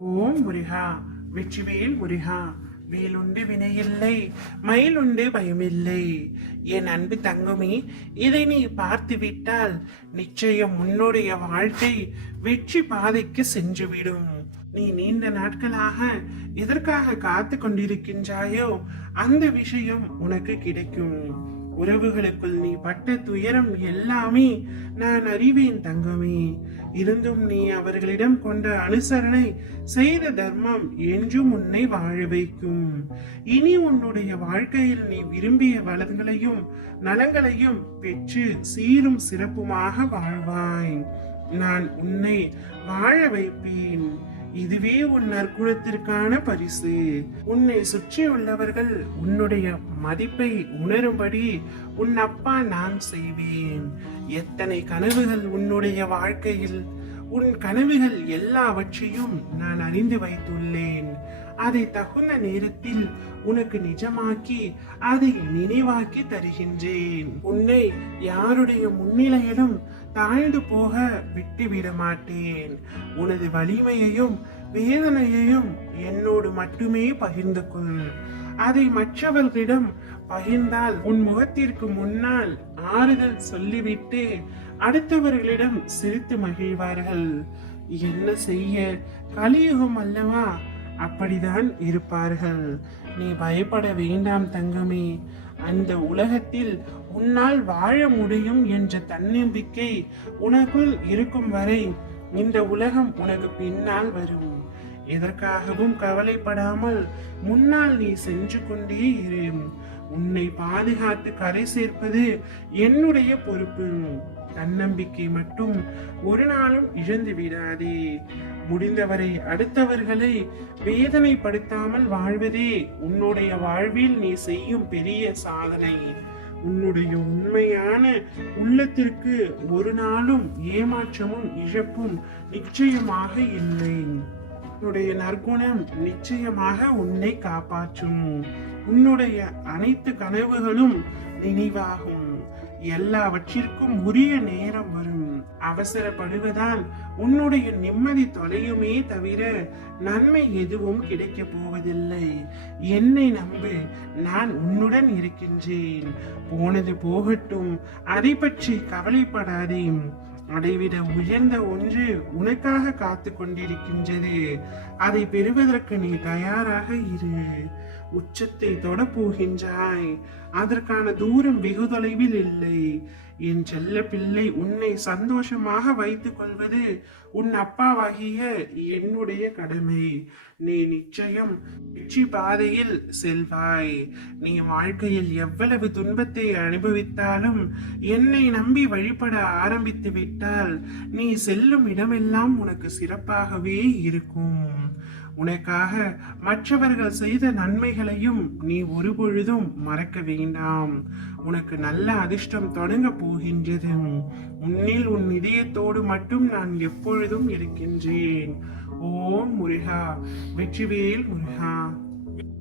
ஓம் முருகா வெற்றிவேல் முருகா வேலுண்டு வினையில்லை மயிலுண்டு பயமில்லை. என் அன்பு தங்கமே இதை நீ பார்த்து விட்டால் நிச்சயம் உன்னுடைய வாழ்க்கை வெற்றி பாதைக்கு சென்றுவிடும். நீ நீண்ட நாட்களாக எதற்காக காத்து கொண்டிருக்கின்றாயோ அந்த விஷயம் உனக்கு கிடைக்கும். உறவுகளுக்குள் நீ பட்ட துயரம் எல்லாமே நான் அறிவேன் தங்கமே. இருந்தும் நீ அவர்களிடம் கொண்ட அனுசரணை செய்த தர்மம் என்றும் உன்னை வாழ வைக்கும். இனி உன்னுடைய வாழ்க்கையில் நீ விரும்பிய வளங்களையும் நலங்களையும் பெற்று சீரும் சிறப்புமாக வாழ்வாய். நான் உன்னை வாழ வைப்பேன். இதுவே உன் நற்குணத்திற்கான பரிசு. உன்னை சுற்றி உள்ளவர்கள் உன்னுடைய மதிப்பை உணரும்படி உன் அப்பா நான் செய்வேன். எத்தனை கனவுகள் உன்னுடைய வாழ்க்கையில் உன் கனவுகள் எல்லாவற்றையும் நான் அறிந்து வைத்துள்ளேன். அதை தகுந்த நேரத்தில் உனக்கு நிஜமாக்கி அதை நினைவாக்கி தருகின்றேன். உன்னை யாருடைய முன்னிலையிலும் தாழ்ந்து போக விட்டுவிட மாட்டேன். உனது வலிமையையும் வேதனையையும் என்னோடு மட்டுமே பகிர்ந்து கொள் அதை மற்றவர்களிடம் பகிர்ந்தால் உன் முகத்திற்கு முன்னால் ஆறுதல் சொல்லிவிட்டு அடுத்தவர்களிடம் சிரித்து மகிழ்வார்கள். என்ன செய்ய? கலியுகம் அல்லவா? அப்படிதான் இருப்பார்கள். நீ பயப்பட வேண்டாம் தங்கமே. அந்த உலகத்தில் உன்னால் வாழ முடியும் என்ற தன்னம்பிக்கை உனக்குள் இருக்கும் வரை இந்த உலகம் உனக்கு பின்னால் வரும். எதற்காகவும் கவலைப்படாமல் முன்னால் நீ சென்று கொண்டே இரு. உன்னை பாதுகாத்து கரை சேர்ப்பது என்னுடைய பொறுப்பு. தன்னம்பிக்கை மட்டும் ஒரு நாளும் இழந்து விடாதே. முடிந்தவரை அடுத்தவர்களை வேதனைப்படுத்தாமல் வாழ்வதே உன்னுடைய வாழ்வில் நீ செய்யும் பெரிய சாதனை. உன்னுடைய உண்மையான உள்ளத்திற்கு ஒரு நாளும் ஏமாற்றமும் இழப்பும் நிச்சயமாக இல்லை. உன்னுடைய நற்குணம் நிச்சயமாக உன்னை காப்பாற்றும். உன்னுடைய அனைத்து கனவுகளும் நினைவாகும். எல்லாவற்றிற்கும் உரிய நேரம் வரும். அவசரப்படுவதால் உன்னுடைய நிம்மதி தொலையுமே தவிர நன்மை எதுவும் கிடைக்க போவதில்லை. என்னை நம்பு நான் உன்னுடன் இருக்கின்றேன். போனது போகட்டும் அதை பற்றி கவலைப்படாதே. அதைவிட உயர்ந்த ஒன்று உனக்காக காத்து கொண்டிருக்கின்றது. அதை பெறுவதற்கு நீ தயாராக இரு. உச்சத்தை தொட போகின்றாய் அதற்கான தூரம் வெகு தொலைவில் இல்லை. என் செல்ல பிள்ளை உன்னை சந்தோஷமாக வைத்துக் கொள்வது உன் அப்பாவாகிய என்னுடைய கடமை. நீ நிச்சயம் வெற்றி பாதையில் செல்வாய். நீ வாழ்க்கையில் எவ்வளவு துன்பத்தை அனுபவித்தாலும் என்னை நம்பி வழிபட ஆரம்பித்து விட்டால் நீ செல்லும் இடமெல்லாம் உனக்கு சிறப்பாகவே இருக்கும். உனக்காக மற்றவர்கள் செய்த நன்மைகளையும் நீ ஒருபொழுதும் மறக்க வேண்டாம். உனக்கு நல்ல அதிர்ஷ்டம் தொடங்க போகின்றது. உன்னில் உன் இதயத்தோடு மட்டும் நான் எப்பொழுதும் இருக்கின்றேன். ஓம் முருகா. வெற்றிவேல் முருகா.